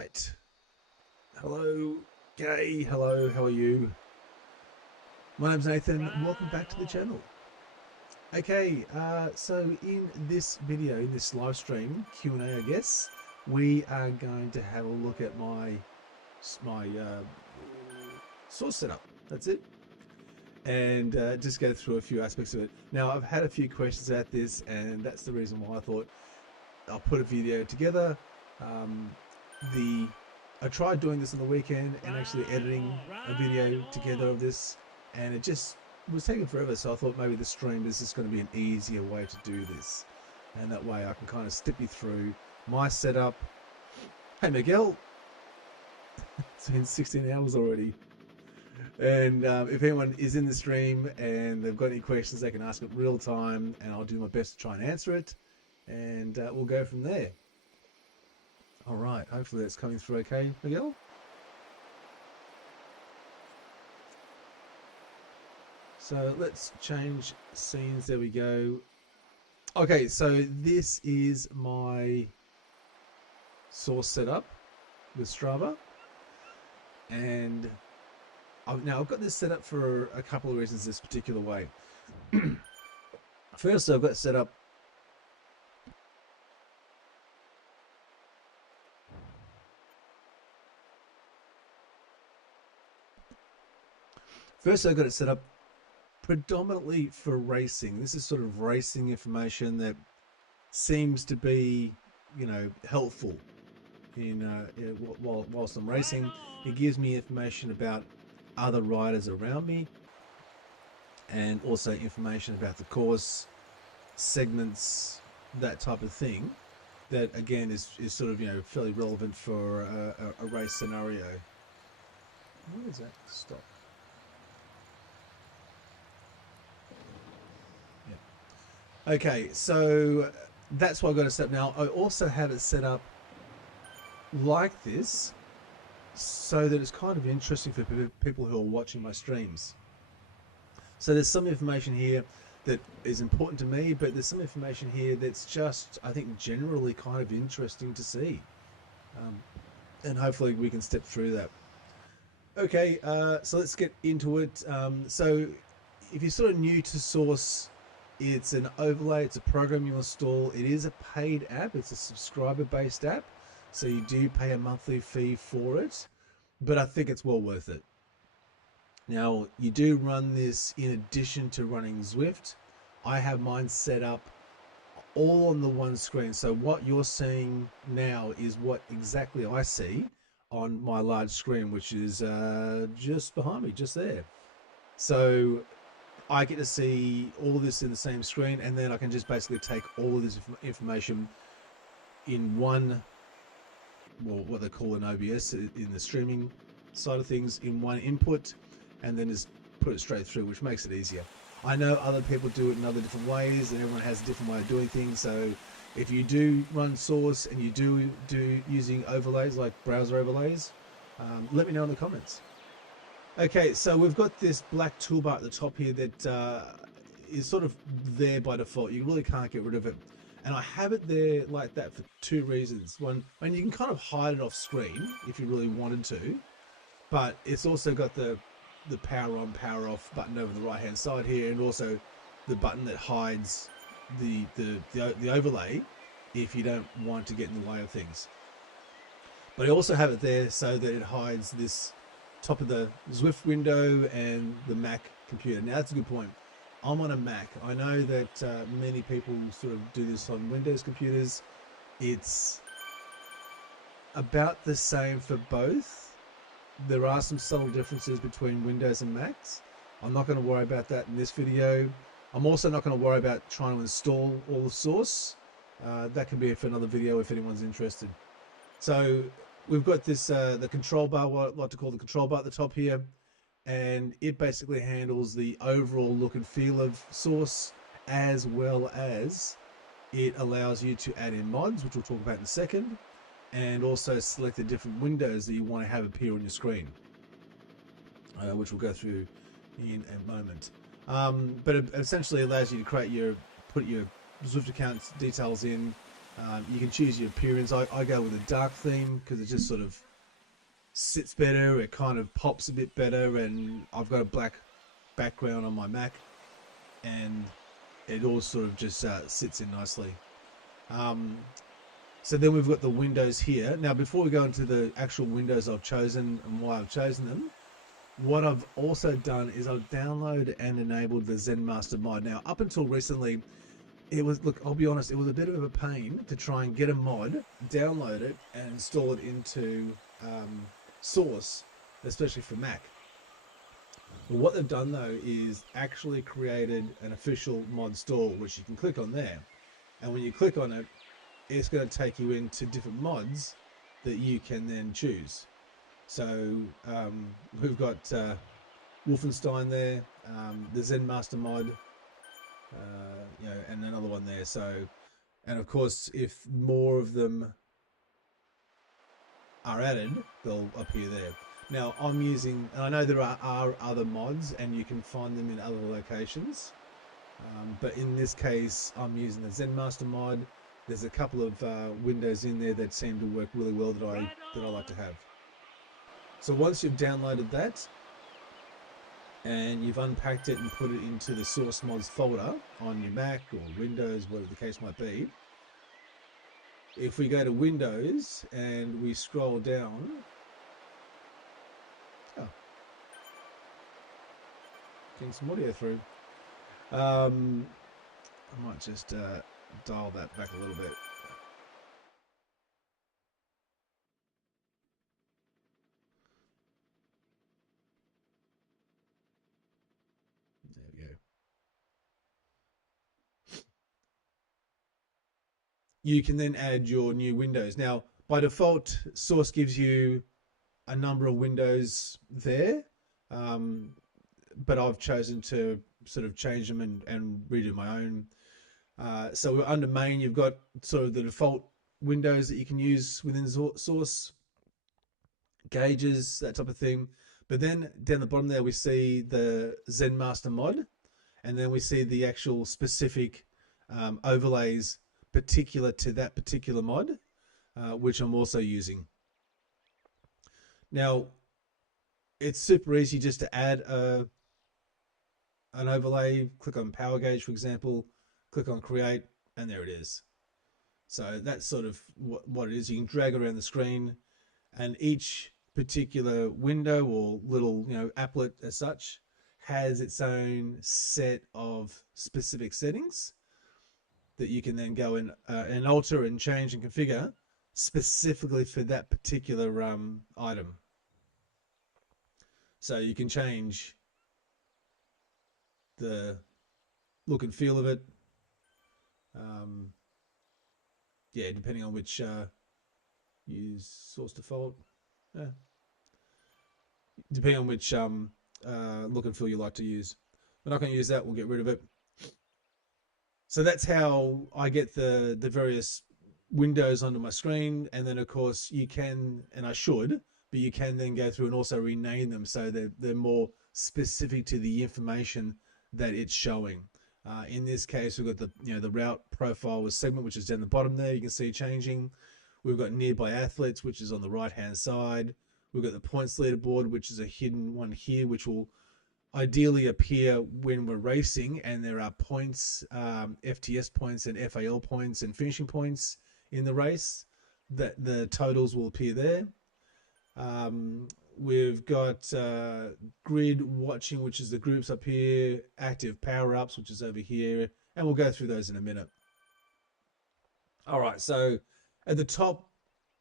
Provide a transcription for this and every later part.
right. Hello, Gay. Hello, how are you? My name's Nathan. Welcome back to the channel. Okay, so in this video, in this live stream, Q&A, I guess, we are going to have a look at my source setup. That's it. And just go through a few aspects of it. Now, I've had a few questions about this, and that's the reason why I thought I'll put a video together. I tried doing this on the weekend and actually editing a video together of this, and it just was taking forever. So I thought maybe the stream is just going to be an easier way to do this, and that way I can kind of step you through my setup. Hey Miguel, it's been 16 hours already. And if anyone is in the stream and they've got any questions, they can ask it real time, and I'll do my best to try and answer it, and we'll go from there. All right, hopefully that's coming through okay, Miguel. So let's change scenes. There we go. Okay, so this is my source setup with Strava, and now I've got this set up for a couple of reasons this particular way. First, I've got it set up predominantly for racing. This is sort of racing information that seems to be, helpful in whilst I'm racing. It gives me information about other riders around me, and also information about the course, segments, that type of thing. That again is sort of fairly relevant for a race scenario. Where does that stop? Yeah. Okay, so that's why I've got it set up now. I also have it set up like this, so that it's kind of interesting for people who are watching my streams. So there's some information here that is important to me, but there's some information here that's just, I think, generally kind of interesting to see. And hopefully we can step through that. Okay, so let's get into it. So if you're sort of new to Source, it's an overlay, it's a program you install. It is a paid app, it's a subscriber-based app. So you do pay a monthly fee for it, but I think it's well worth it. Now, you do run this in addition to running Zwift. I have mine set up all on the one screen. So what you're seeing now is what exactly I see on my large screen, which is just behind me, just there. So I get to see all of this in the same screen, and then I can just basically take all of this information in one, well, what they call an OBS in the streaming side of things, in one input, and then just put it straight through, which makes it easier. I know other people do it in other different ways, and everyone has a different way of doing things. So if you do run Source and you do using overlays like browser overlays, let me know in the comments. Okay, so we've got this black toolbar at the top here that is sort of there by default. You really can't get rid of it. And I have it there like that for two reasons. One, and you can kind of hide it off screen if you really wanted to, but it's also got the power on, power off button over the right hand side here, and also the button that hides the overlay if you don't want to get in the way of things. But I also have it there so that it hides this top of the Zwift window and the Mac computer. Now that's a good point. I'm on a Mac. I know that many people sort of do this on Windows computers. It's about the same for both. There are some subtle differences between Windows and Macs. I'm not going to worry about that in this video. I'm also not going to worry about trying to install all the Source. That can be for another video if anyone's interested. So we've got this, the control bar, what I like to call the control bar at the top here. And it basically handles the overall look and feel of Source, as well as it allows you to add in mods, which we'll talk about in a second, and also select the different windows that you want to have appear on your screen, which we'll go through in a moment. But it essentially allows you to put your Zwift account details in, You can choose your appearance. I go with a dark theme because it just sort of sits better. It kind of pops a bit better, and I've got a black background on my Mac, and it all sort of just sits in nicely. So then we've got the windows here. Now, before we go into the actual windows I've chosen and why I've chosen them, what I've also done is I've downloaded and enabled the Zen Master mod. Now, up until recently, it was, look, I'll be honest, it was a bit of a pain to try and get a mod, download it, and install it into Source, especially for Mac. Well, what they've done though is actually created an official mod store, which you can click on there. And when you click on it, it's going to take you into different mods that you can then choose. So we've got Wolfenstein there, the Zen Master mod, and another one there. So, and of course, if more of them are added, they'll appear there. Now I'm using, and I know there are other mods and you can find them in other locations, but in this case I'm using the Zen Master mod. There's a couple of windows in there that seem to work really well that I like to have. So once you've downloaded that and you've unpacked it and put it into the Source Mods folder on your Mac or Windows, whatever the case might be, if we go to Windows and we scroll down, getting some audio through. I might just dial that back a little bit. There we go. You can then add your new windows. Now, by default, Source gives you a number of windows there, but I've chosen to sort of change them and redo my own. So under main, you've got sort of the default windows that you can use within Source, gauges, that type of thing. But then down the bottom there, we see the Zen Master mod, and then we see the actual specific overlays particular to that particular mod, which I'm also using. Now, it's super easy just to add an overlay. Click on Power Gauge, for example, click on Create, and there it is. So that's sort of what it is. You can drag it around the screen, and each particular window or little, applet as such has its own set of specific settings that you can then go and alter and change and configure specifically for that particular item. So you can change the look and feel of it, depending on which use Source default, depending on which look and feel you like to use. We're not going to use that, we'll get rid of it. So that's how I get the various windows onto my screen, and then of course you can, and I should, but you can then go through and also rename them so they're more specific to the information that it's showing. In this case, we've got the route profile with segment, which is down the bottom there. You can see changing. We've got nearby athletes, which is on the right hand side. We've got the points leaderboard, which is a hidden one here, which will ideally appear when we're racing, and there are points, FTS points and FAL points and finishing points in the race. That the totals will appear there. We've got grid watching, which is the groups up here, active power-ups, which is over here, and we'll go through those in a minute. All right, so at the top,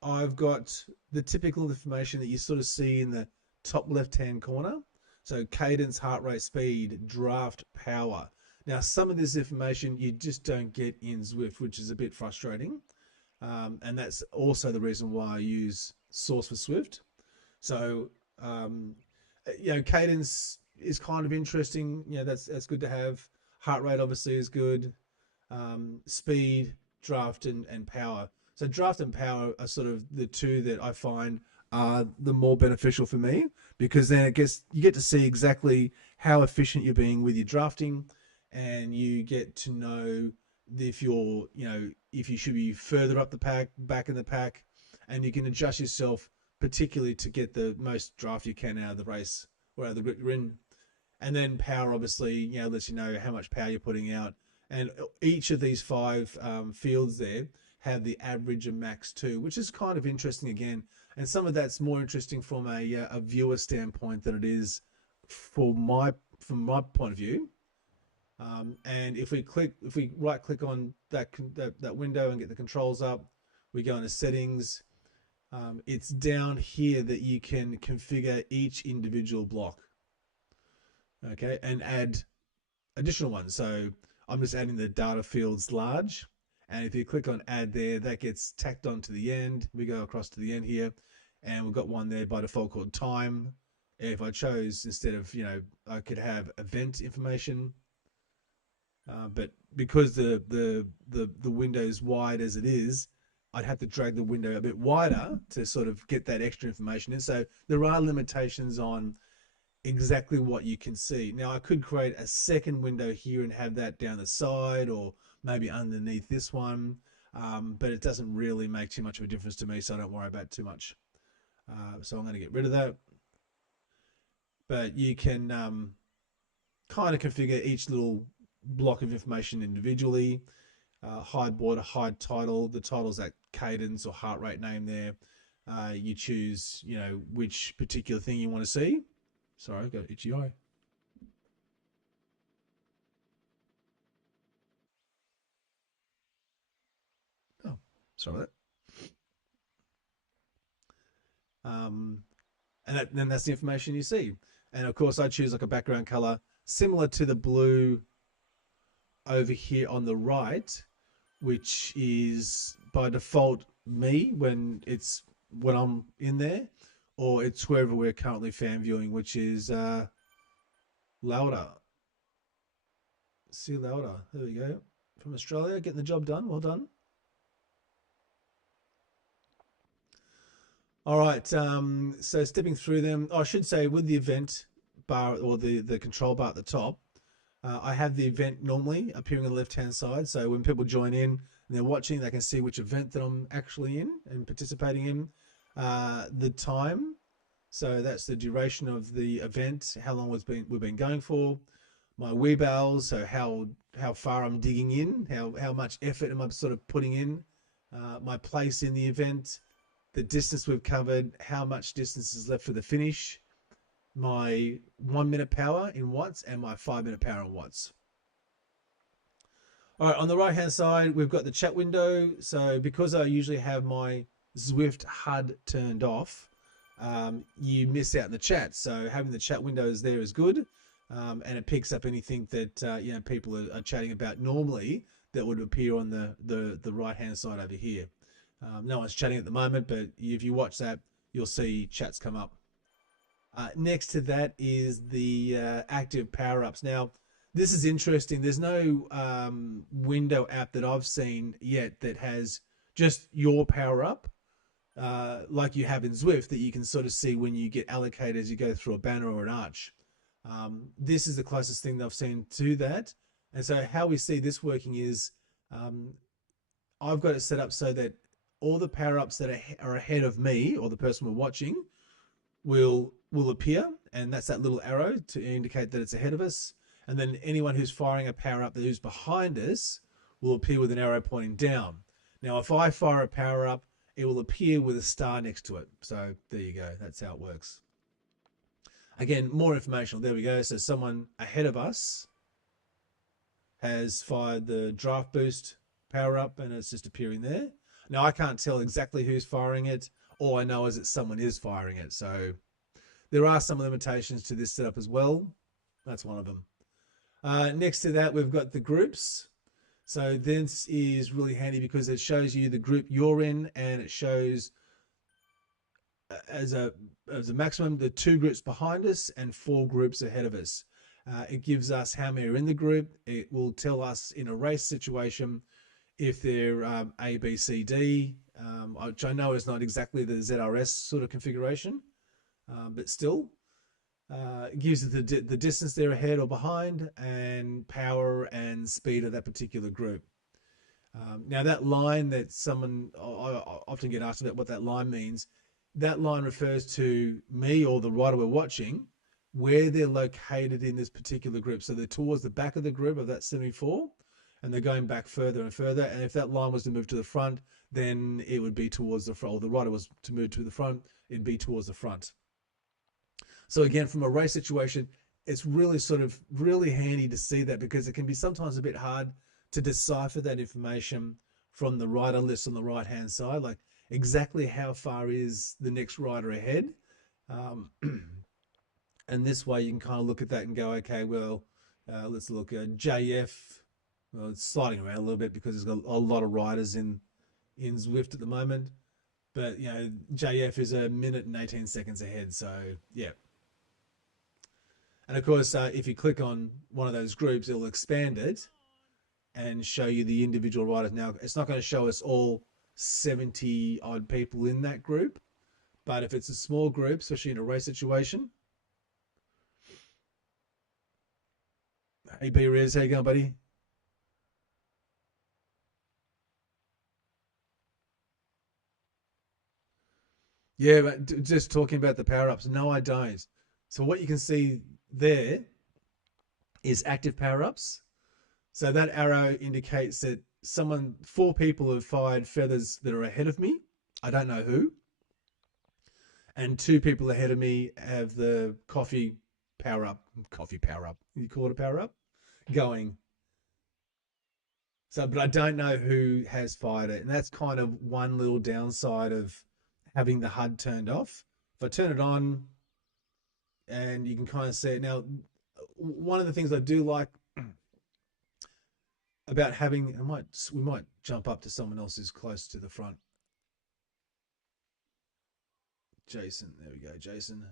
I've got the typical information that you sort of see in the top left-hand corner. So cadence, heart rate, speed, draft, power. Now, some of this information you just don't get in Zwift, which is a bit frustrating. And that's also the reason why I use Source for Zwift. So, cadence is kind of interesting. That's good to have. Heart rate obviously is good. Speed, draft, and power. So draft and power are sort of the two that I find are the more beneficial for me, because then you get to see exactly how efficient you're being with your drafting, and you get to know if you're, if you should be further up the pack, back in the pack, and you can adjust yourself particularly to get the most draft you can out of the race or out of the group you're in. And then power, obviously, lets you know how much power you're putting out. And each of these five fields there have the average and max too, which is kind of interesting again. And some of that's more interesting from a viewer standpoint than it is from my point of view. And if we right click on that window and get the controls up, we go into settings. It's down here that you can configure each individual block, okay, and add additional ones. So I'm just adding the data fields large, and if you click on add there, that gets tacked on to the end. We go across to the end here, and we've got one there by default called time. If I chose, instead of, I could have event information, but because the window is wide as it is, I'd have to drag the window a bit wider to sort of get that extra information in. So there are limitations on exactly what you can see. Now, I could create a second window here and have that down the side or maybe underneath this one, but it doesn't really make too much of a difference to me, so I don't worry about it too much. So I'm going to get rid of that. But you can kind of configure each little block of information individually. Hide border, hide title. The title's that cadence or heart rate name there. You choose, which particular thing you want to see. Sorry, I've got itchy eye. Oh, sorry about that. And then that's the information you see. And of course, I choose like a background color similar to the blue over here on the right, which is by default me when I'm in there, or it's wherever we're currently fan viewing, which is Lauda. See Lauda. There we go. From Australia, getting the job done. Well done. All right. So stepping through them, I should say with the event bar or the control bar at the top, I have the event normally appearing on the left-hand side. So when people join in and they're watching, they can see which event that I'm actually in and participating in. The time, so that's the duration of the event, how long we've been going for. My wheelbarrows, so how far I'm digging in, how much effort am I sort of putting in. My place in the event, the distance we've covered, how much distance is left for the finish, my 1 minute power in watts, and my 5 minute power in watts. All right, on the right hand side, we've got the chat window. So because I usually have my Zwift HUD turned off, you miss out in the chat. So having the chat windows there is good, and it picks up anything that people are chatting about normally that would appear on the right hand side over here. No one's chatting at the moment, but if you watch that, you'll see chats come up. Next to that is the active power-ups. Now, this is interesting. There's no window app that I've seen yet that has just your power-up, like you have in Zwift, that you can sort of see when you get allocated as you go through a banner or an arch. This is the closest thing that I've seen to that. And so how we see this working is I've got it set up so that all the power-ups that are ahead of me or the person we're watching will appear, and that's that little arrow to indicate that it's ahead of us. And then anyone who's firing a power-up that who's behind us will appear with an arrow pointing down. Now, if I fire a power-up, it will appear with a star next to it. So there you go. That's how it works. Again, more information. There we go. So someone ahead of us has fired the draft boost power-up, and it's just appearing there. Now, I can't tell exactly who's firing it. All I know is that someone is firing it. So there are some limitations to this setup as well. That's one of them. Next to that, we've got the groups. So this is really handy because it shows you the group you're in, and it shows as a maximum the 2 groups behind us and 4 groups ahead of us. It gives us how many are in the group. It will tell us in a race situation if they're A, B, C, D, which I know is not exactly the ZRS sort of configuration, but still. It gives it the distance they're ahead or behind and power and speed of that particular group. Now that line that someone I often get asked about what that line means, that line refers to me or the rider we're watching, where they're located in this particular group. So they're towards the back of the group of that 74, and they're going back further and further. And if that line was to move to the front, then it would be towards the front. Or the rider was to move to the front, it'd be towards the front. So again, from a race situation, it's really sort of really handy to see that, because it can be sometimes a bit hard to decipher that information from the rider list on the right hand side, like exactly how far is the next rider ahead. Um, and this way you can kind of look at that and go, okay, well, let's look at JF. Well, it's sliding around a little bit because there's got a lot of riders in Zwift at the moment. But, JF is a minute and 18 seconds ahead. So, yeah. And, of course, if you click on one of those groups, it'll expand it and show you the individual riders. Now, it's not going to show us all 70 odd people in that group. But if it's a small group, especially in a race situation. Hey, B-Riz, how you going, buddy? Yeah, but just talking about the power-ups. No, I don't. So what you can see there is active power-ups. So that arrow indicates that four people have fired feathers that are ahead of me. I don't know who. And two people ahead of me have the coffee power up. You call it a power up? Going. So, but I don't know who has fired it. And that's kind of one little downside of having the HUD turned off. If I turn it on, and you can kind of see it. Now, one of the things I do like about having, we might jump up to someone else who's close to the front. Jason, there we go, Jason.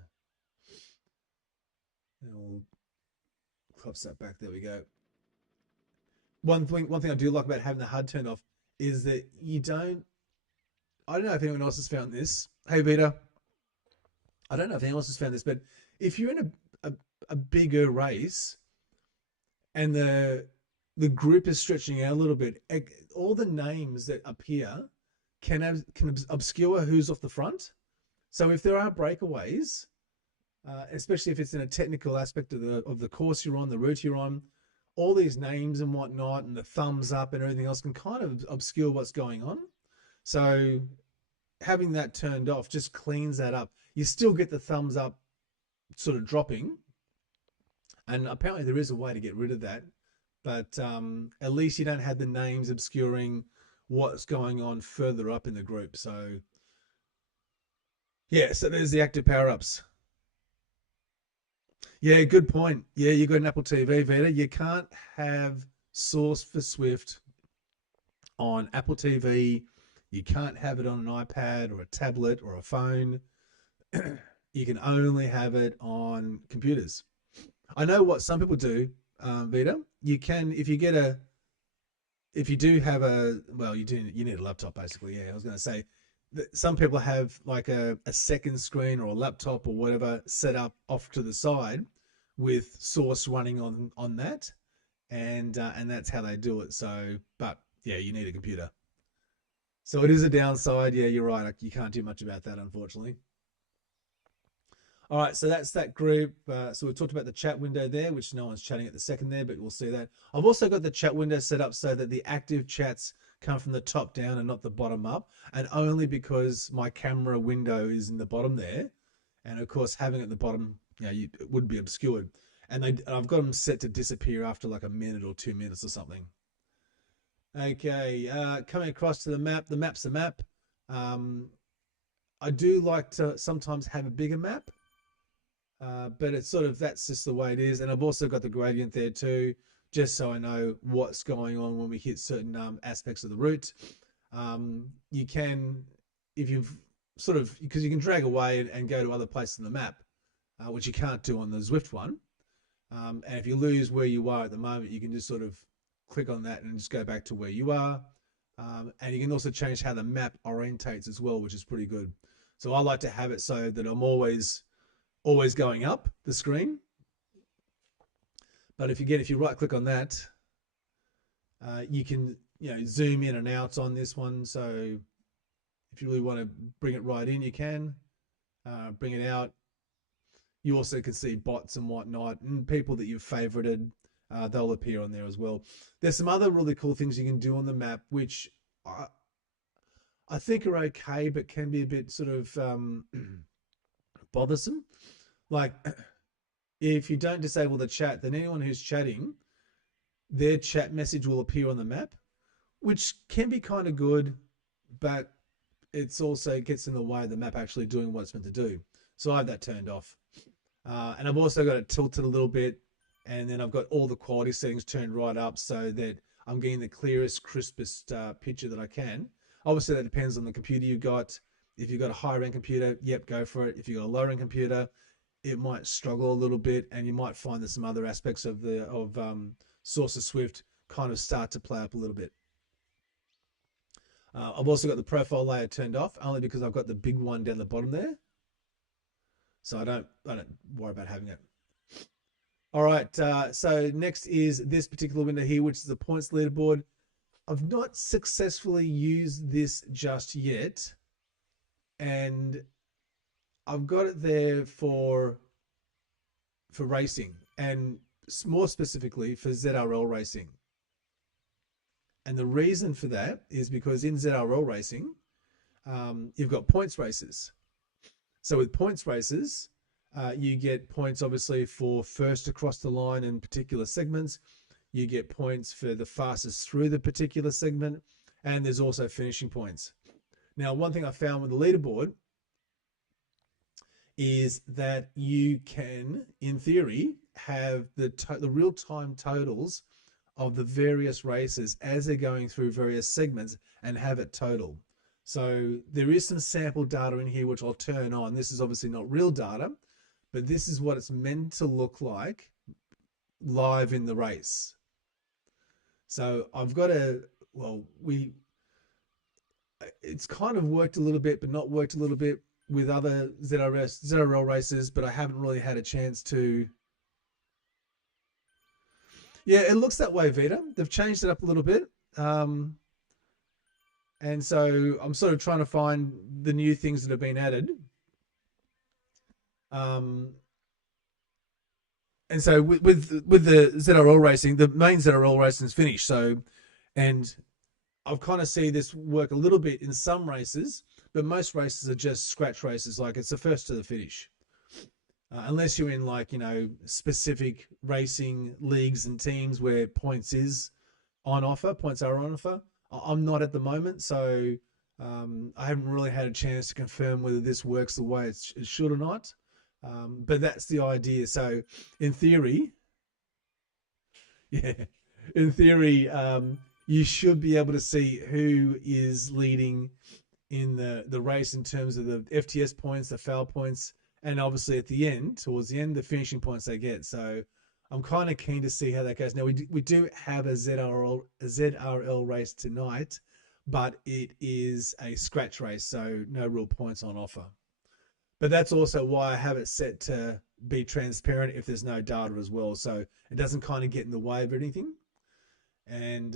And we'll collapse that back. There we go. One thing I do like about having the HUD turned off is that you don't. I don't know if anyone else has found this. Hey, Vita. I don't know if anyone else has found this, but if you're in a bigger race and the group is stretching out a little bit, all the names that appear can obscure who's off the front. So if there are breakaways, especially if it's in a technical aspect of the course you're on, the route you're on, all these names and whatnot, and the thumbs up and everything else can kind of obscure what's going on. So having that turned off just cleans that up. You still get the thumbs up sort of dropping, and apparently there is a way to get rid of that. But at least you don't have the names obscuring what's going on further up in the group. So yeah, so there's the active power-ups. Yeah, good point. Yeah, you got an Apple TV, Vita. You can't have Source for Swift on Apple TV. You can't have it on an iPad or a tablet or a phone. You can only have it on computers. I know what some people do, Vita. You can, if you do have you need a laptop basically. Yeah, I was going to say that some people have like a second screen or a laptop or whatever set up off to the side with Source running on that, and that's how they do it. So, but yeah, you need a computer. So it is a downside. Yeah, you're right. Like, you can't do much about that, unfortunately. All right, so that's that group. So we talked about the chat window there, which no one's chatting at the second there, but we'll see that. I've also got the chat window set up so that the active chats come from the top down and not the bottom up, and only because my camera window is in the bottom there. And of course, having it at the bottom, it would be obscured. And I've got them set to disappear after like a minute or 2 minutes or something. Okay, coming across to the map. The map's a map. I do like to sometimes have a bigger map. But it's sort of, that's just the way it is. And I've also got the gradient there too, just so I know what's going on when we hit certain aspects of the route. You can, if you've sort of, because you can drag away and go to other places on the map, which you can't do on the Zwift one. And if you lose where you are at the moment, you can just sort of click on that and just go back to where you are. And you can also change how the map orientates as well, which is pretty good. So I like to have it so that I'm always going up the screen. But if you right click on that, you can zoom in and out on this one. So if you really want to bring it right in, you can bring it out. You also can see bots and whatnot, and people that you've favorited, they'll appear on there as well. There's some other really cool things you can do on the map, which I think are okay, but can be a bit sort of bothersome. Like, if you don't disable the chat, then anyone who's chatting, their chat message will appear on the map, which can be kind of good, but it's also gets in the way of the map actually doing what it's meant to do. So I have that turned off. And I've also got it tilted a little bit, and then I've got all the quality settings turned right up so that I'm getting the clearest, crispest picture that I can. Obviously, that depends on the computer you've got. If you've got a higher-end computer, yep, go for it. If you've got a lower-end computer, it might struggle a little bit, and you might find that some other aspects of Sauce of Zwift kind of start to play up a little bit. I've also got the profile layer turned off, only because I've got the big one down the bottom there. So I don't worry about having it. All right, so next is this particular window here, which is the points leaderboard. I've not successfully used this just yet, and I've got it there for racing, and more specifically for ZRL racing. And the reason for that is because in ZRL racing, you've got points races. So with points races, you get points obviously for first across the line in particular segments. You get points for the fastest through the particular segment, and there's also finishing points. Now, one thing I found with the leaderboard is that you can, in theory, have the real-time totals of the various races as they're going through various segments and have it total. So there is some sample data in here, which I'll turn on. This is obviously not real data, but this is what it's meant to look like live in the race. So I've got it's kind of worked a little bit, but not worked a little bit with other ZRL races, but I haven't really had a chance to. Yeah, it looks that way, Vita. They've changed it up a little bit. And so I'm sort of trying to find the new things that have been added. And so with the ZRL racing, the main ZRL racing is finished. So, and I've kind of seen this work a little bit in some races, but most races are just scratch races. Like it's the first to the finish. Unless you're in like, specific racing leagues and teams where points are on offer. I'm not at the moment, so I haven't really had a chance to confirm whether this works the way it should or not. But that's the idea. So in theory, you should be able to see who is leading in the race in terms of the FTS points, the foul points, and obviously at the end, towards the end, the finishing points they get. So I'm kind of keen to see how that goes. Now, we do have a ZRL race tonight, but it is a scratch race, so no real points on offer. But that's also why I have it set to be transparent if there's no data as well, so it doesn't kind of get in the way of anything. And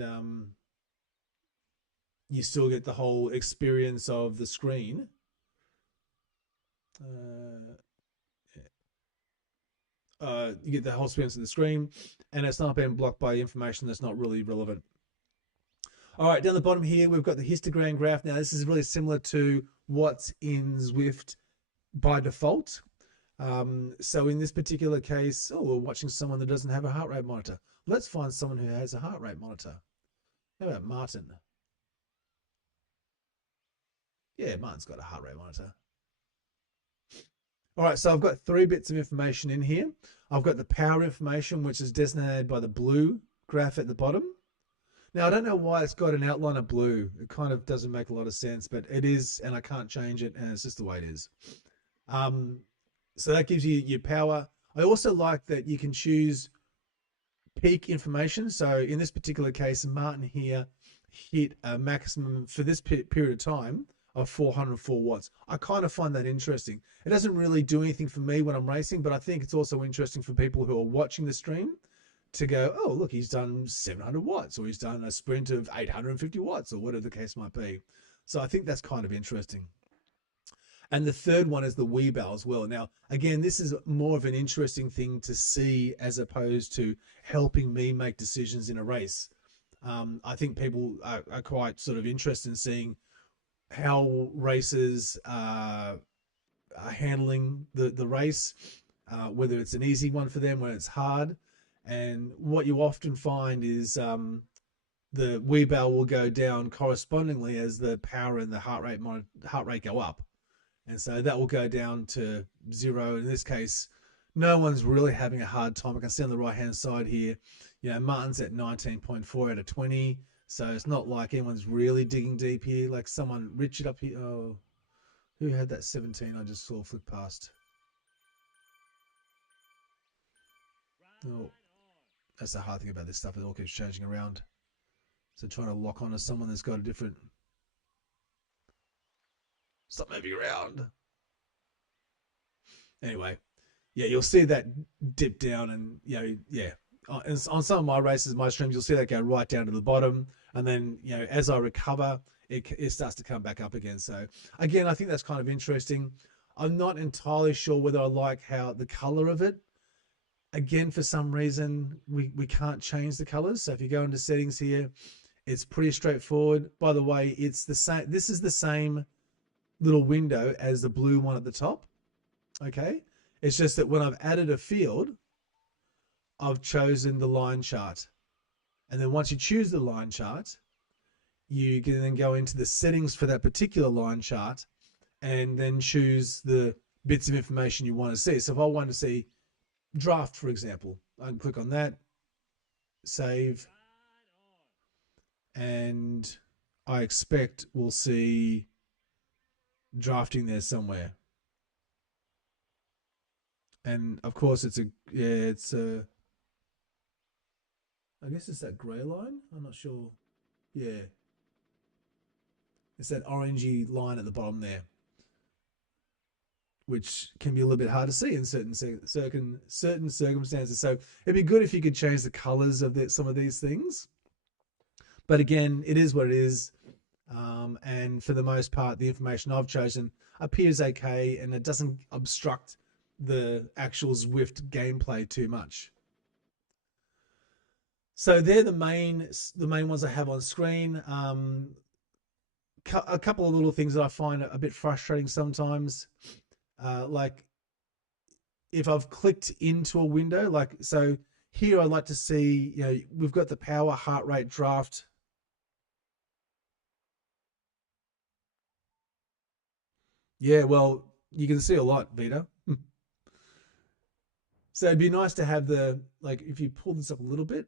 you still get the whole experience of the screen. You get the whole experience of the screen, and it's not being blocked by information that's not really relevant. All right, down the bottom here, we've got the histogram graph. Now, this is really similar to what's in Zwift by default. So in this particular case, we're watching someone that doesn't have a heart rate monitor. Let's find someone who has a heart rate monitor. How about Martin? Yeah, Martin's got a heart rate monitor. All right, so I've got 3 bits of information in here. I've got the power information, which is designated by the blue graph at the bottom. Now, I don't know why it's got an outline of blue. It kind of doesn't make a lot of sense, but it is, and I can't change it, and it's just the way it is. So that gives you your power. I also like that you can choose peak information. So in this particular case, Martin here hit a maximum for this period of time of 404 watts. I kind of find that interesting. It doesn't really do anything for me when I'm racing, but I think it's also interesting for people who are watching the stream to go, oh, look, he's done 700 watts or he's done a sprint of 850 watts or whatever the case might be. So I think that's kind of interesting. And the third one is the Weebel as well. Now, again, this is more of an interesting thing to see as opposed to helping me make decisions in a race. I think people are quite sort of interested in seeing how racers are handling the race, whether it's an easy one for them, when it's hard. And what you often find is the Weebel will go down correspondingly as the power and the heart rate go up. And so that will go down to zero. In this case, no one's really having a hard time. I can see on the right-hand side here, Martin's at 19.4 out of 20. So it's not like anyone's really digging deep here. Like someone, Richard up here. Oh, who had that 17? I just saw flick past. Oh, that's the hard thing about this stuff. It all keeps changing around. So trying to lock onto someone that's got a different... Stop moving around. Anyway, yeah, you'll see that dip down, and yeah. On some of my races, my streams, you'll see that go right down to the bottom, and then as I recover, it starts to come back up again. So again, I think that's kind of interesting. I'm not entirely sure whether I like how the color of it. Again, for some reason, we can't change the colors. So if you go into settings here, it's pretty straightforward. By the way, it's the same. This is the same little window as the blue one at the top. Okay, it's just that when I've added a field, I've chosen the line chart. And then once you choose the line chart, you can then go into the settings for that particular line chart and then choose the bits of information you want to see. So if I want to see draft, for example, I can click on that, save, and I expect we'll see drafting there somewhere. And of course it's I guess it's that grey line. I'm not sure. Yeah. It's that orangey line at the bottom there, which can be a little bit hard to see in certain circumstances. So it'd be good if you could change the colors of some of these things. But again, it is what it is. And for the most part, the information I've chosen appears okay, and it doesn't obstruct the actual Zwift gameplay too much. So they're the main ones I have on screen. A couple of little things that I find a bit frustrating sometimes, like if I've clicked into a window, like so here I'd like to see, we've got the power, heart rate, draft. Yeah, well, you can see a lot, Vita. So it'd be nice to have like if you pull this up a little bit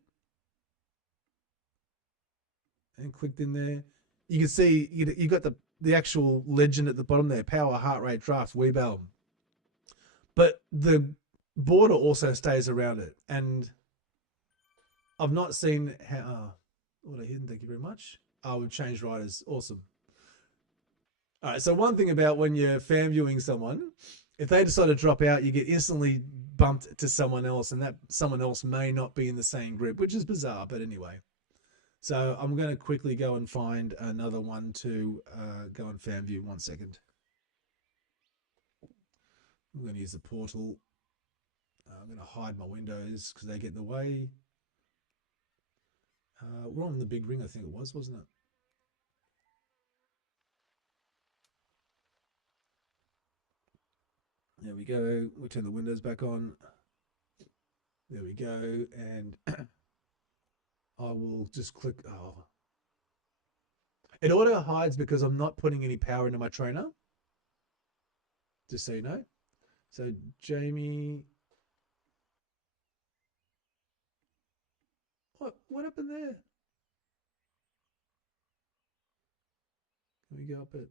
and clicked in there, you can see you got the actual legend at the bottom there, power, heart rate, draft, Weebel. But the border also stays around it. And I've not seen how... what I hidden, thank you very much. Oh, we've changed riders. Awesome. All right, so one thing about when you're fan viewing someone, if they decide to drop out, you get instantly bumped to someone else, and that someone else may not be in the same group, which is bizarre, but anyway. So I'm going to quickly go and find another one to go and fan view. 1 second. I'm going to use the portal. I'm going to hide my windows because they get in the way. We're on the big ring, I think it was, wasn't it? There we go. We'll turn the windows back on. There we go. And I will just click. Oh, it auto hides because I'm not putting any power into my trainer. Just so you know. So Jamie. What happened there? Can we go up it?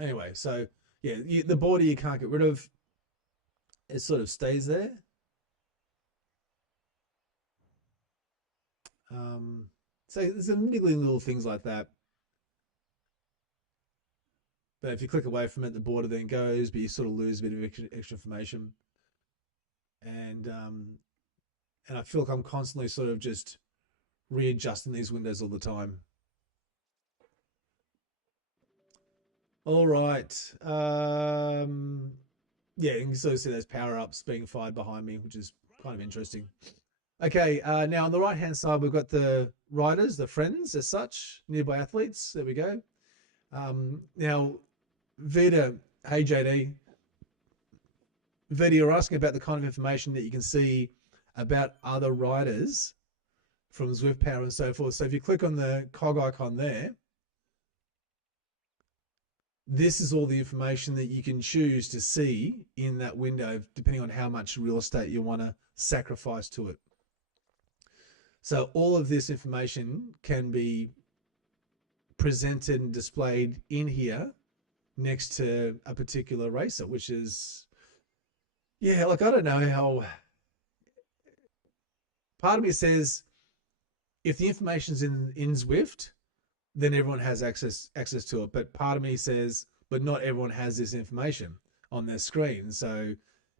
Anyway, so yeah, the border you can't get rid of. It sort of stays there. So there's some niggling little things like that. But if you click away from it, the border then goes, but you sort of lose a bit of extra information. And I feel like I'm constantly sort of just readjusting these windows all the time. All right. Yeah, you can sort of see those power ups being fired behind me, which is kind of interesting. Okay, now on the right hand side, we've got the riders, the friends as such, nearby athletes. There we go. Now, Vita, hey JD, Vita, you're asking about the kind of information that you can see about other riders from Zwift Power and so forth. So if you click on the cog icon there, this is all the information that you can choose to see in that window, depending on how much real estate you want to sacrifice to it. So all of this information can be presented and displayed in here next to a particular racer, which is, yeah, like, I don't know how. Part of me says if the information's in Zwift, then everyone has access to it. But part of me says, but not everyone has this information on their screen. So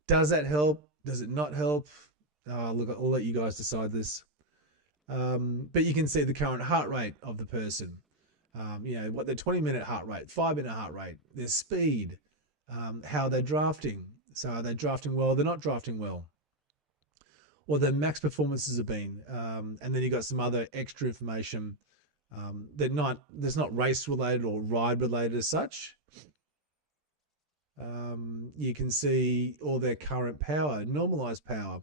does that help? Does it not help? Look, I'll let you guys decide this. But you can see the current heart rate of the person. What their 20-minute heart rate, 5-minute heart rate, their speed, how they're drafting. So are they drafting well? They're not drafting well. Or their max performances have been. And then you got some other extra information that's not race related or ride related as such. You can see all their current power, normalized power,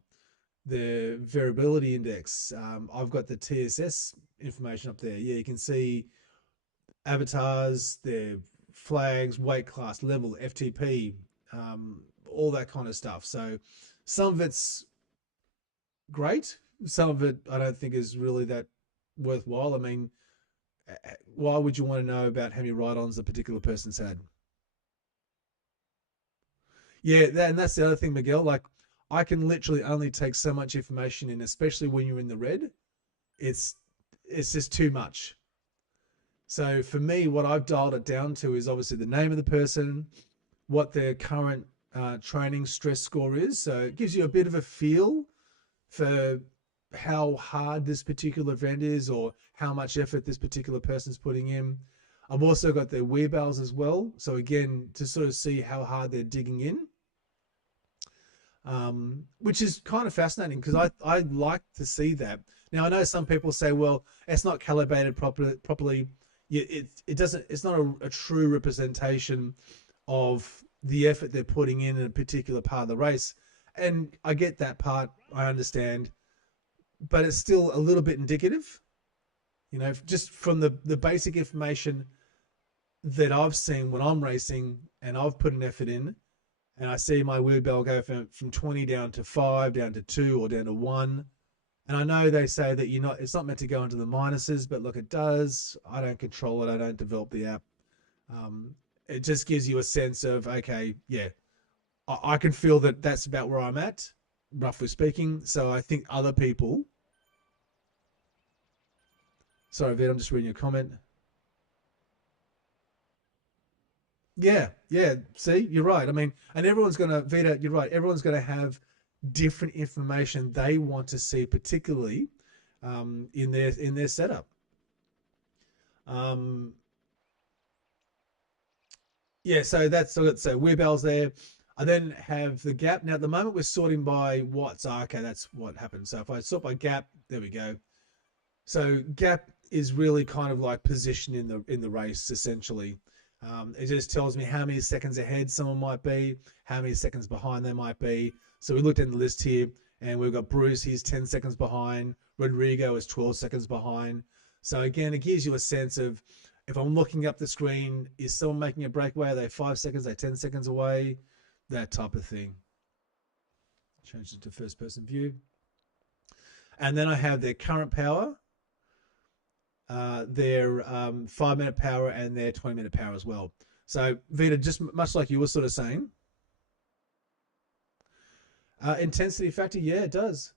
the variability index. I've got the TSS information up there. Yeah, you can see avatars, their flags, weight class, level, FTP, all that kind of stuff. So some of it's great. Some of it I don't think is really that worthwhile. I mean, why would you want to know about how many ride-ons a particular person's had? Yeah, and that's the other thing, Miguel. Like, I can literally only take so much information in, especially when you're in the red. It's just too much. So for me, what I've dialed it down to is obviously the name of the person, what their current training stress score is. So it gives you a bit of a feel for how hard this particular event is or how much effort this particular person's putting in. I've also got their wheelbarrows as well. So again, to sort of see how hard they're digging in, which is kind of fascinating because I like to see that. Now, I know some people say, well, it's not calibrated properly. It's not a true representation of the effort they're putting in a particular part of the race. And I get that part. I understand. But it's still a little bit indicative, just from the basic information that I've seen when I'm racing and I've put an effort in and I see my wheelbarrow go from 20 down to 5, down to 2 or down to 1. And I know they say that it's not meant to go into the minuses, but look, it does. I don't control it. I don't develop the app. It just gives you a sense of, okay, yeah, I can feel that that's about where I'm at, roughly speaking. So I think other people. Sorry, Vid, I'm just reading your comment. Yeah. See, you're right. I mean, and Vita, you're right. Everyone's gonna have different information they want to see, particularly in their setup. Yeah, so let's say wheelbarrows there. I then have the gap. Now at the moment we're sorting by watts. Okay, that's what happens. So if I sort by gap, there we go. So gap is really kind of like position in the race essentially. It just tells me how many seconds ahead someone might be, how many seconds behind they might be. So we looked at the list here, and we've got Bruce. He's 10 seconds behind. Rodrigo is 12 seconds behind. So again, it gives you a sense of if I'm looking up the screen, is someone making a breakaway? Are they 5 seconds? Are they 10 seconds away? That type of thing. Change it to first person view. And then I have their current power, their 5-minute power, and their 20-minute power as well. So Vita, just much like you were sort of saying, intensity factor, yeah, it does.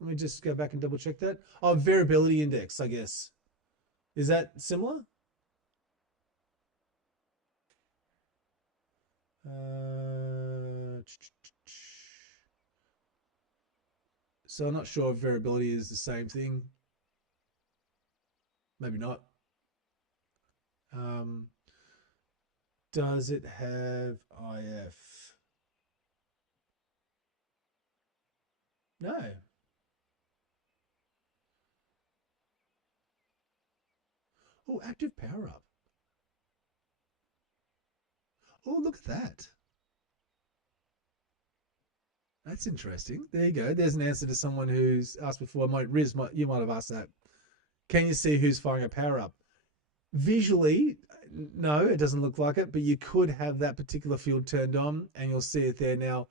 Let me just go back and double check that. Oh, variability index, I guess. Is that similar? Uh, so I'm not sure if variability is the same thing. Maybe not. Um, does it have IF? No. Oh, active power up. Oh, look at that. That's interesting. There you go. There's an answer to someone who's asked before. You might have asked that. Can you see who's firing a power up? Visually, no, it doesn't look like it, but you could have that particular field turned on and you'll see it there. Now,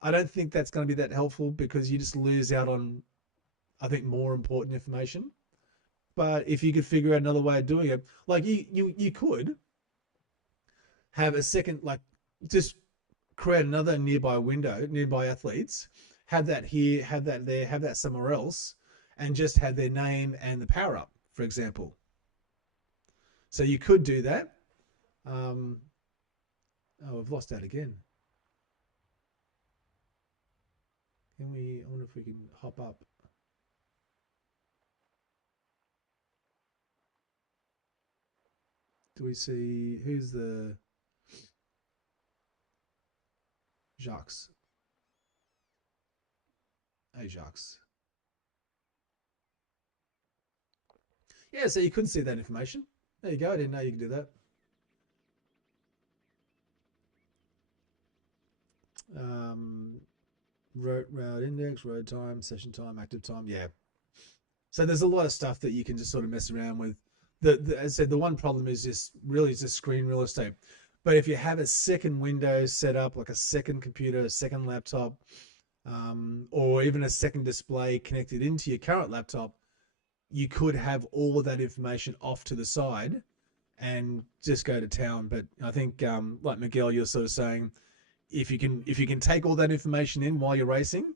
I don't think that's going to be that helpful because you just lose out on, I think, more important information. But if you could figure out another way of doing it, like you could have a second, like just create another nearby window, nearby athletes, have that here, have that there, have that somewhere else, and just have their name and the power up, for example. So you could do that. Um, oh, I've lost that again. Can we? I wonder if we can hop up. Do we see who's the Jacques? Hey, Jacques. Yeah, so you couldn't see that information. There you go. I didn't know you could do that. Um, route index, road time, session time, active time. Yeah. So there's a lot of stuff that you can just sort of mess around with. As I said, the one problem is just screen real estate. But if you have a second window set up, like a second computer, a second laptop, or even a second display connected into your current laptop, you could have all of that information off to the side and just go to town. But I think, like Miguel, you're sort of saying, if you can take all that information in while you're racing,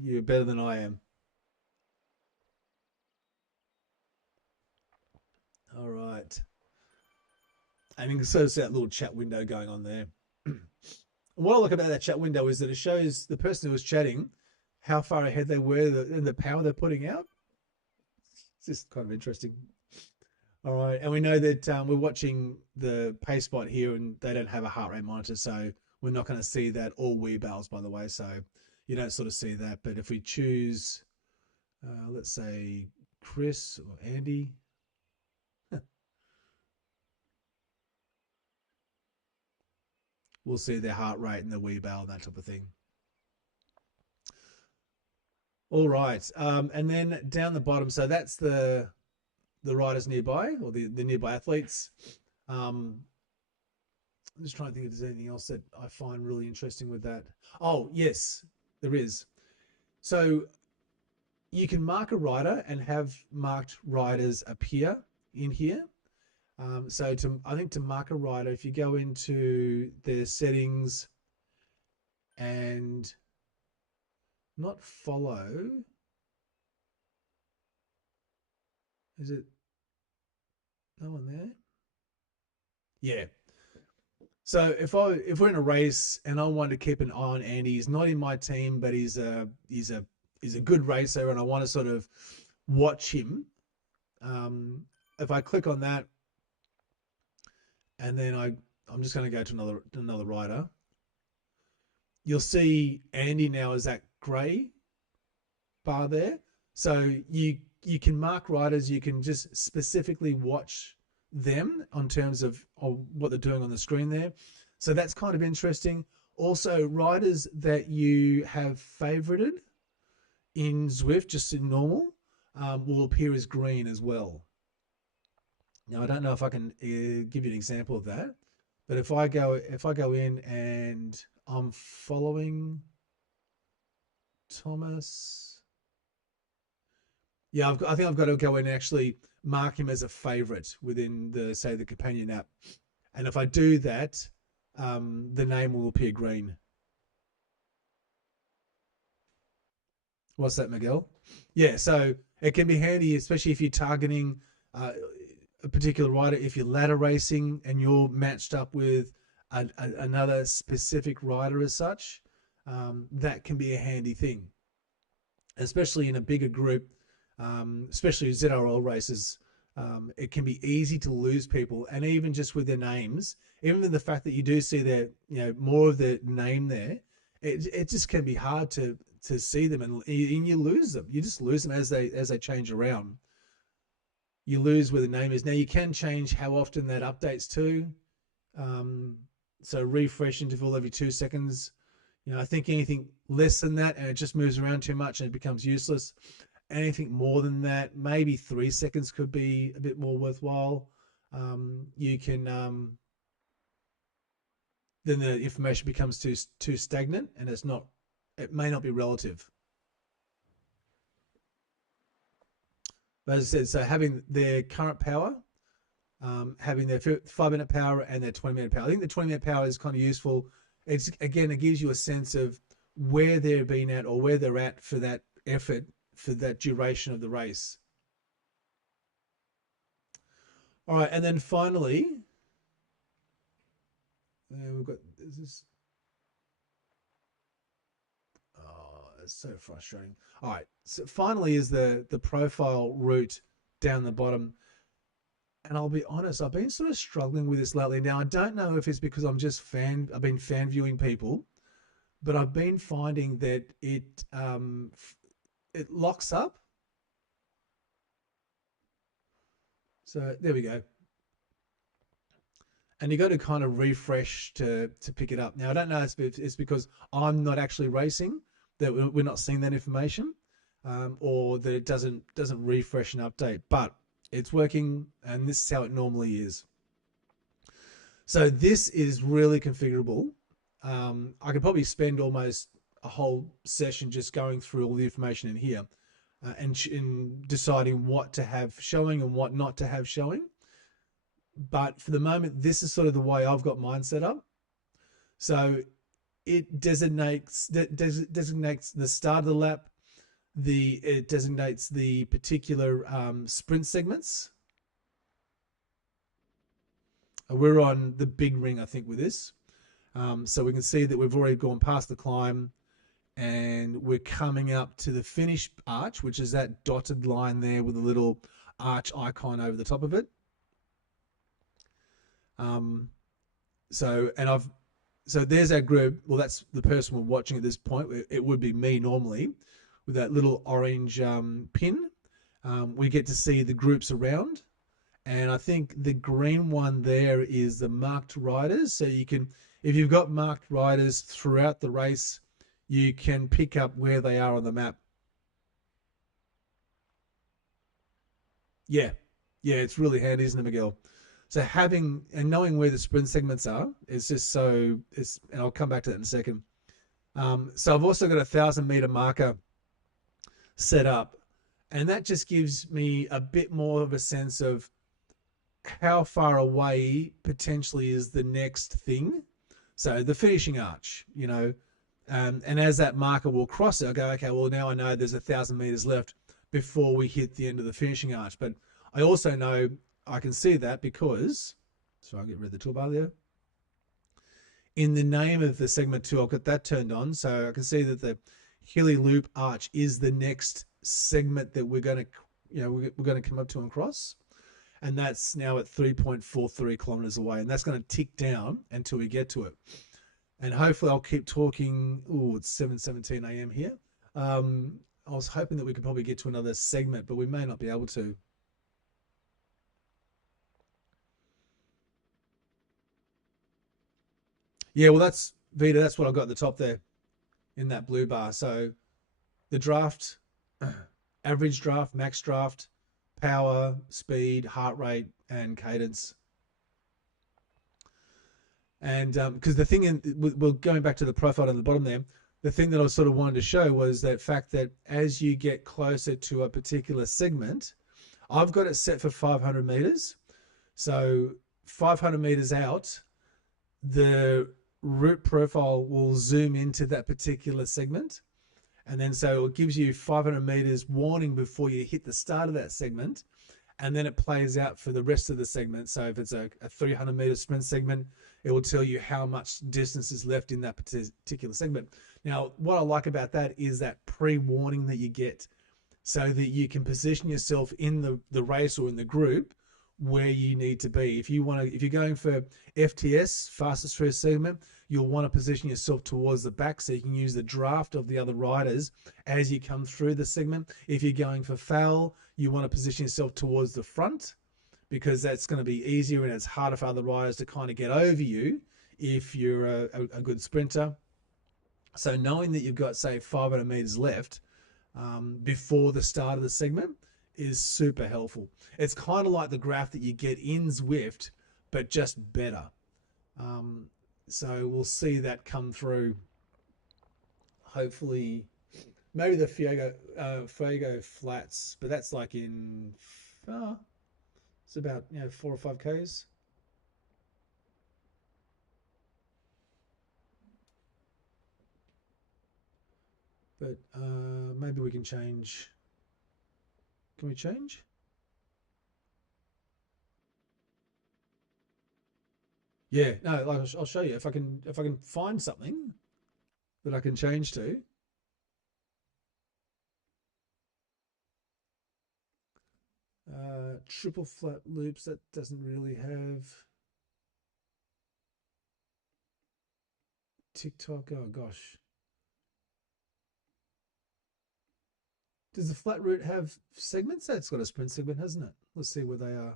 you're better than I am. All right. And you can sort of see that little chat window going on there. What I like about that chat window is that it shows the person who was chatting how far ahead they were and the power they're putting out. It's just kind of interesting. All right, and we know that we're watching the pace spot here, and they don't have a heart rate monitor, so we're not going to see that or wheelbarrows, by the way. So you don't sort of see that. But if we choose, let's say Chris or Andy, we'll see their heart rate and the wheelbarrow and that type of thing. All right, and then down the bottom, so that's the riders nearby or the nearby athletes. I'm just trying to think if there's anything else that I find really interesting with that. Oh, yes, there is. So you can mark a rider and have marked riders appear in here. So I think to mark a rider, if you go into the settings and not follow, is it no one there? Yeah. So if we're in a race and I want to keep an eye on Andy, he's not in my team, but he's a good racer, and I want to sort of watch him. If I click on that, and then I'm just going to go to another rider. You'll see Andy now is that grey bar there. So you can mark riders. You can just specifically watch them on terms of what they're doing on the screen there. So that's kind of interesting. Also, riders that you have favorited in Zwift, just in normal, will appear as green as well. Now, I don't know if I can give you an example of that, but if I go in and I'm following Thomas, yeah, I think I've got to go in and actually mark him as a favorite within the companion app. And if I do that, the name will appear green. What's that, Miguel? Yeah, so it can be handy, especially if you're targeting a particular rider. If you're ladder racing and you're matched up with another specific rider as such, that can be a handy thing, especially in a bigger group, especially ZRL races. It can be easy to lose people, and even just with their names, even with the fact that you do see their, more of their name there, it just can be hard to see them, and you lose them. You just lose them as they change around. You lose where the name is. Now you can change how often that updates to. So refresh interval every 2 seconds. I think anything less than that and it just moves around too much and it becomes useless. Anything more than that, maybe 3 seconds could be a bit more worthwhile. You can then the information becomes too stagnant, and it may not be relative. But as I said, so having their current power, having their 5-minute power and their 20-minute power. I think the 20-minute power is kind of useful. It gives you a sense of where they're being at or where they're at for that effort, for that duration of the race. All right, and then finally, we've got this. Oh, it's so frustrating. All right, so finally is the profile route down the bottom. And I'll be honest, I've been sort of struggling with this lately. Now, I don't know if it's because I've been fan viewing people, but I've been finding that it locks up. So there we go. And you got to kind of refresh to pick it up. Now, I don't know if it's because I'm not actually racing that we're not seeing that information, or that it doesn't refresh and update. But it's working, and this is how it normally is. So this is really configurable. I could probably spend almost a whole session just going through all the information in here, and in deciding what to have showing and what not to have showing. But for the moment, this is sort of the way I've got mine set up. So it designates the start of the lap. It designates the particular sprint segments. We're on the big ring, I think, with this. So we can see that we've already gone past the climb, and we're coming up to the finish arch, which is that dotted line there with a little arch icon over the top of it. So there's our group. Well, that's the person we're watching at this point. It would be me normally, with that little orange pin. We get to see the groups around, and I think the green one there is the marked riders. So you can, if you've got marked riders throughout the race, you can pick up where they are on the map. Yeah, it's really handy, isn't it, Miguel? So having and knowing where the sprint segments are is just and I'll come back to that in a second. So I've also got a 1,000-meter marker set up, and that just gives me a bit more of a sense of how far away potentially is the next thing. So the finishing arch, and as that marker will cross it, I'll go, okay, well, now I know there's 1,000 meters left before we hit the end of the finishing arch. But I also know I can see that because, so I'll get rid of the toolbar there. In the name of the segment 2, I've got that turned on, so I can see that the Hilly Loop Arch is the next segment that we're going to come up to and cross, and that's now at 3.43 kilometers away, and that's going to tick down until we get to it. And hopefully I'll keep talking. Oh, it's 7:17 a.m. here. I was hoping that we could probably get to another segment, but we may not be able to. Yeah, well, that's Vita. That's what I've got at the top there in that blue bar. So the draft, average draft, max draft, power, speed, heart rate, and cadence. And because the thing we're going back to the profile on the bottom there, the thing that I sort of wanted to show was that fact that as you get closer to a particular segment, I've got it set for 500 meters. So 500 meters out, the route profile will zoom into that particular segment. And then so it gives you 500 meters warning before you hit the start of that segment. and then it plays out for the rest of the segment. So if it's a 300-meter sprint segment, it will tell you how much distance is left in that particular segment. Now, what I like about that is that pre-warning that you get, so that you can position yourself in the race or in the group where you need to be. If you're going for FTS, fastest first segment, you'll want to position yourself towards the back so you can use the draft of the other riders as you come through the segment. If you're going for foul, you want to position yourself towards the front, because that's going to be easier and it's harder for other riders to kind of get over you if you're a good sprinter. So knowing that you've got, say, 500 meters left before the start of the segment is super helpful. It's kind of like the graph that you get in Zwift, but just better. So we'll see that come through. Hopefully, maybe the Fuego Flats, but that's like in it's about 4 or 5 k's. But maybe we can change. Can we change? Yeah, no, like I'll show you if I can find something that I can change to. Triple flat loops, that doesn't really have TikTok. Oh gosh. Does the flat route have segments? That's got a sprint segment, hasn't it? Let's see where they are.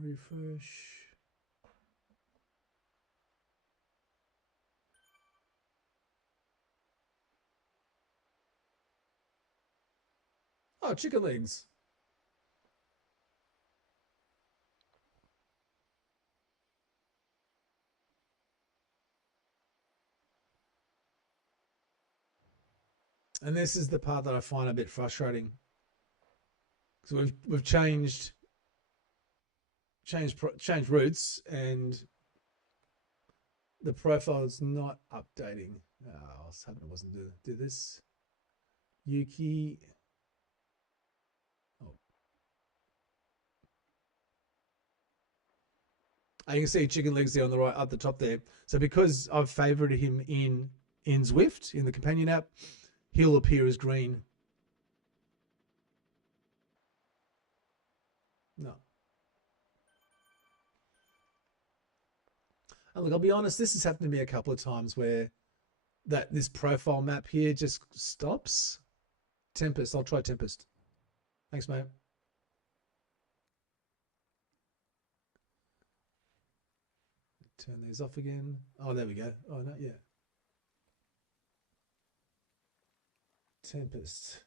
Refresh. Oh, chicken legs. And this is the part that I find a bit frustrating. So we've changed routes, and the profile is not updating. I was hoping it wasn't do this. Yuki. Oh. You can see chicken legs there on the right, up the top there. So because I've favorited him in Zwift, in the companion app, he'll appear as green. No. And look, I'll be honest, this has happened to me a couple of times where this profile map here just stops. Tempest, I'll try Tempest. Thanks, mate. Turn these off again. Oh, there we go. Oh, no, yeah. Tempest.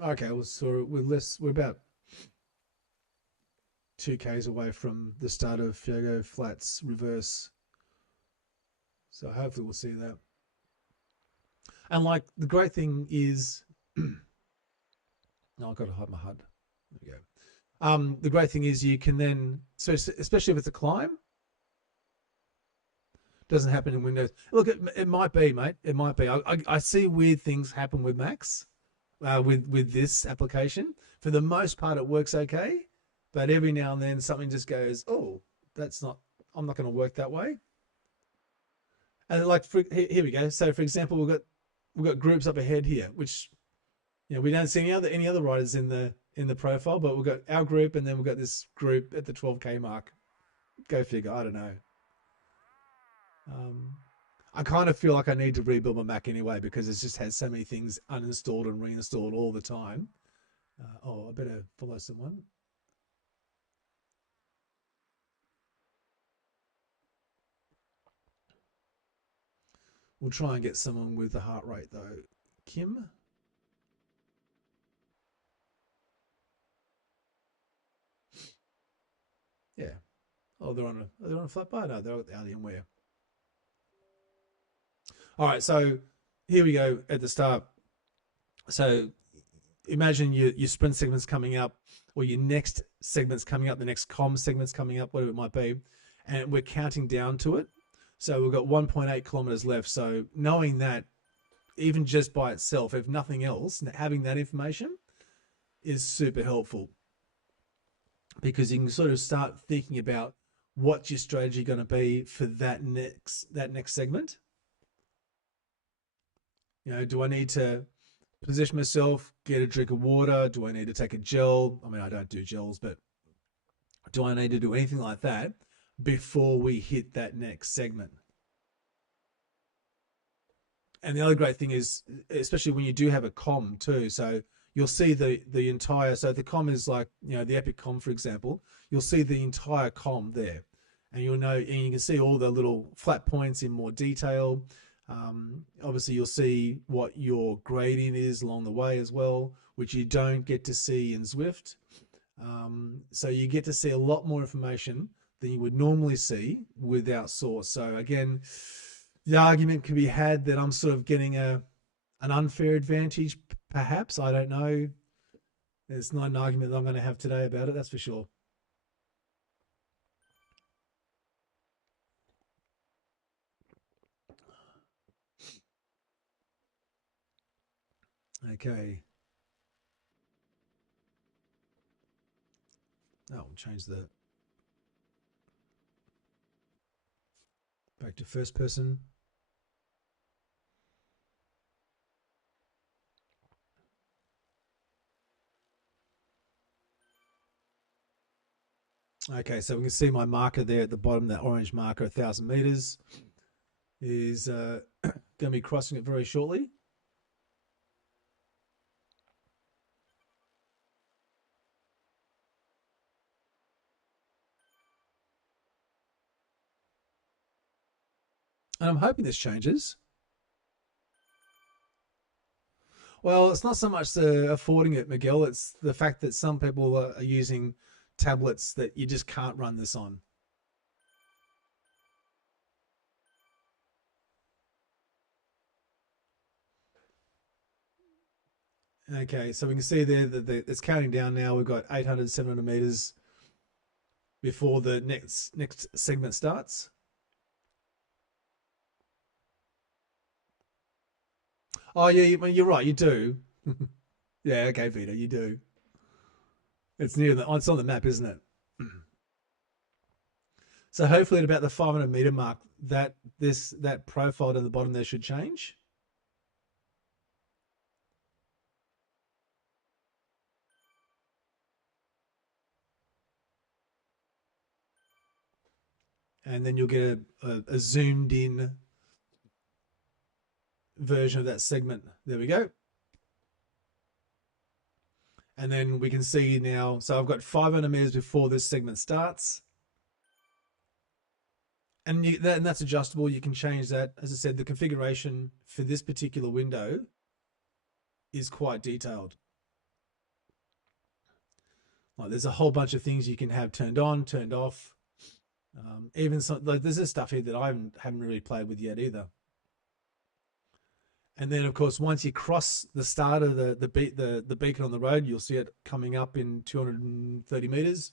Okay, well, so we're about 2 k's away from the start of Fuego Flats reverse. So hopefully we'll see that. And like the great thing is, no, I've got to hide my HUD. There we go. The great thing is you can then, so especially if it's a climb, doesn't happen in Windows. Look, it might be, mate. It might be. I see weird things happen with Macs, with this application. For the most part, it works okay, but every now and then something just goes, oh, that's not. I'm not going to work that way. And like, here we go. So, for example, we've got groups up ahead here, which we don't see any other riders in the profile, but we've got our group, and then we've got this group at the 12K mark. Go figure. I don't know. I kind of feel like I need to rebuild my Mac anyway, because it just has so many things uninstalled and reinstalled all the time. I better follow someone. We'll try and get someone with the heart rate though. Kim? Yeah. Oh, they're on a flat bar? No, they're at the Alienware. All right, so here we go at the start. So imagine your sprint segment's coming up, or your next segment's coming up, the next com segment's coming up, whatever it might be, and we're counting down to it. So we've got 1.8 kilometers left. So knowing that, even just by itself, if nothing else, having that information is super helpful, because you can sort of start thinking about what's your strategy going to be for that next segment. Do I need to position myself, get a drink of water? Do I need to take a gel? I mean, I don't do gels, but do I need to do anything like that before we hit that next segment? And the other great thing is, especially when you do have a com too, so you'll see the entire. So the com is like, the Epic com, for example. You'll see the entire com there, and you'll know, and you can see all the little flat points in more detail. Obviously, you'll see what your gradient is along the way as well, which you don't get to see in Zwift. So you get to see a lot more information than you would normally see without Source. So again, the argument can be had that I'm sort of getting an unfair advantage, perhaps. I don't know. It's not an argument that I'm going to have today about it, that's for sure. Okay. Oh, we'll change the back to first person. Okay, so we can see my marker there at the bottom, that orange marker, 1,000 meters, is going to be crossing it very shortly. And I'm hoping this changes. Well, it's not so much the affording it, Miguel. It's the fact that some people are using tablets that you just can't run this on. Okay, so we can see there that it's counting down now. We've got 800, 700 meters before the next segment starts. Oh yeah, you're right. You do. Yeah. Okay, Vita, you do. It's near the. It's on the map, isn't it? So hopefully at about the 500-meter mark, that profile at the bottom there should change. And then you'll get a zoomed in version of that segment. There we go. And then we can see now, so I've got 500 meters before this segment starts. And that's adjustable. You can change that. As I said, the configuration for this particular window is quite detailed. Like, there's a whole bunch of things you can have turned on, turned off. Even some, like, there's this stuff here that I haven't really played with yet either. And then, of course, once you cross the start of the beacon on the road, you'll see it coming up in 230 meters.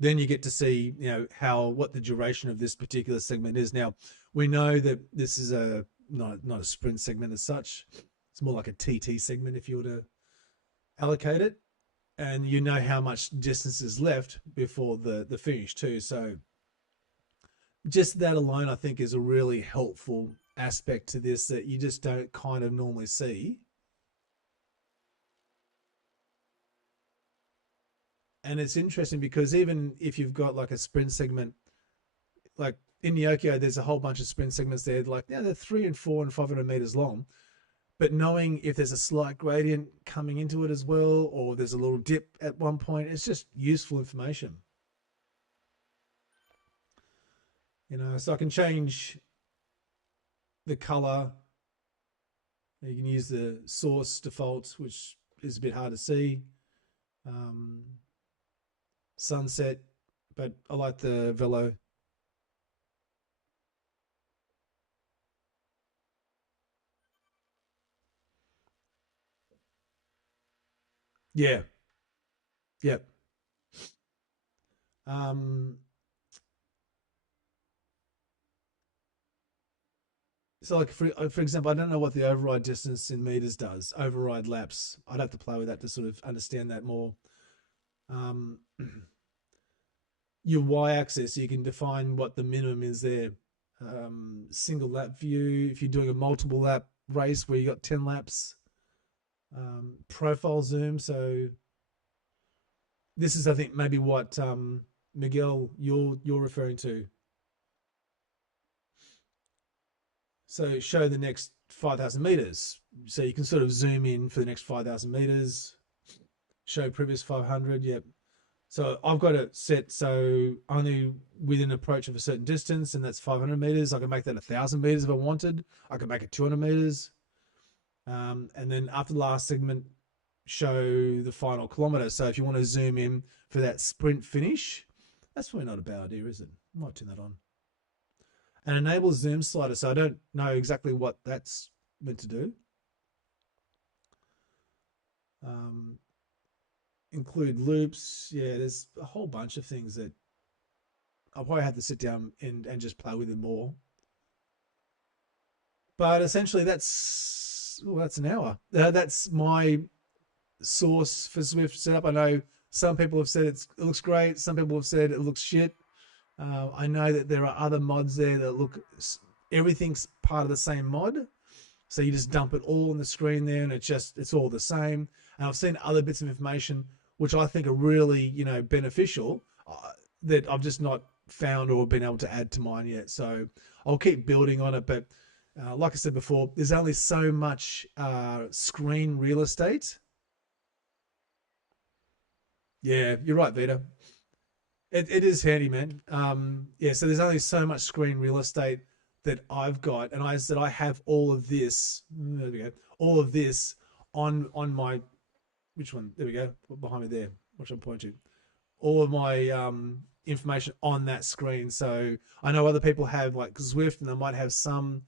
Then you get to see, what the duration of this particular segment is. Now, we know that this is not a sprint segment as such. It's more like a TT segment if you were to allocate it, and you know how much distance is left before the finish too. So just that alone, I think, is a really helpful aspect to this that you just don't kind of normally see. And it's interesting because even if you've got like a sprint segment, like in Yokio, there's a whole bunch of sprint segments there. Like, they're 3 and 4 and 500 meters long. But knowing if there's a slight gradient coming into it as well, or there's a little dip at one point, it's just useful information. So I can change the color. You can use the source default, which is a bit hard to see. Sunset, but I like the velo. Yeah. Yep. Um, so like for example, I don't know what the override distance in meters does. Override laps. I'd have to play with that to sort of understand that more. Um, your y-axis, you can define what the minimum is there. Single lap view. If you're doing a multiple lap race where you got 10 laps, profile zoom. So this is, I think, maybe what Miguel you're referring to. So show the next 5,000 meters. So you can sort of zoom in for the next 5,000 meters. Show previous 500. Yep. So I've got it set so only within approach of a certain distance, and that's 500 meters. I can make that 1,000 meters if I wanted. I can make it 200 meters. And then after the last segment, show the final kilometer. So if you want to zoom in for that sprint finish, that's probably not a bad idea, is it? I might turn that on. And enable zoom slider. So I don't know exactly what that's meant to do. Include loops. Yeah, there's a whole bunch of things that I'll probably have to sit down and just play with it more. But essentially, that's an hour. That's my source for Zwift setup. I know some people have said it looks great. Some people have said it looks shit. I know that there are other mods there that look, everything's part of the same mod. So you just dump it all on the screen there and it's all the same. And I've seen other bits of information which I think are really, beneficial that I've just not found or been able to add to mine yet. So I'll keep building on it. But like I said before, there's only so much screen real estate. Yeah, you're right, Vita. It is handy, man. Yeah, so there's only so much screen real estate that I've got, and I said I have all of this. There we go. All of this on my, which one? There we go. Behind me there. Which I'm pointing to. All of my information on that screen. So I know other people have like Zwift, and they might have some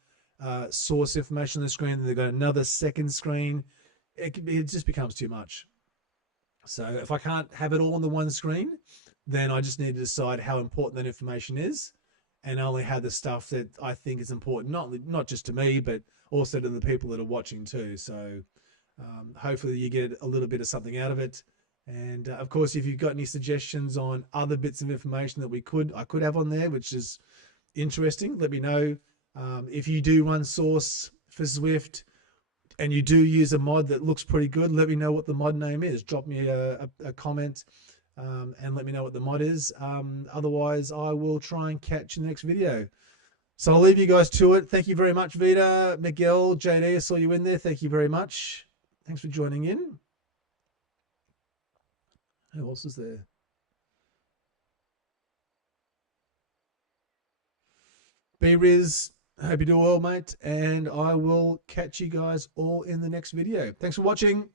source information on the screen. And they've got another second screen. It just becomes too much. So if I can't have it all on the one screen, then I just need to decide how important that information is, and only have the stuff that I think is important, not just to me, but also to the people that are watching too. So hopefully you get a little bit of something out of it. And of course, if you've got any suggestions on other bits of information that I could have on there, which is interesting, let me know. If you do run source for Zwift and you do use a mod that looks pretty good, let me know what the mod name is. Drop me a comment and let me know what the mod is. Otherwise, I will try and catch you in the next video. So I'll leave you guys to it. Thank you very much, Vita, Miguel, JD. I saw you in there. Thank you very much. Thanks for joining in. Who else is there? B-Riz, hope you do well, mate. And I will catch you guys all in the next video. Thanks for watching.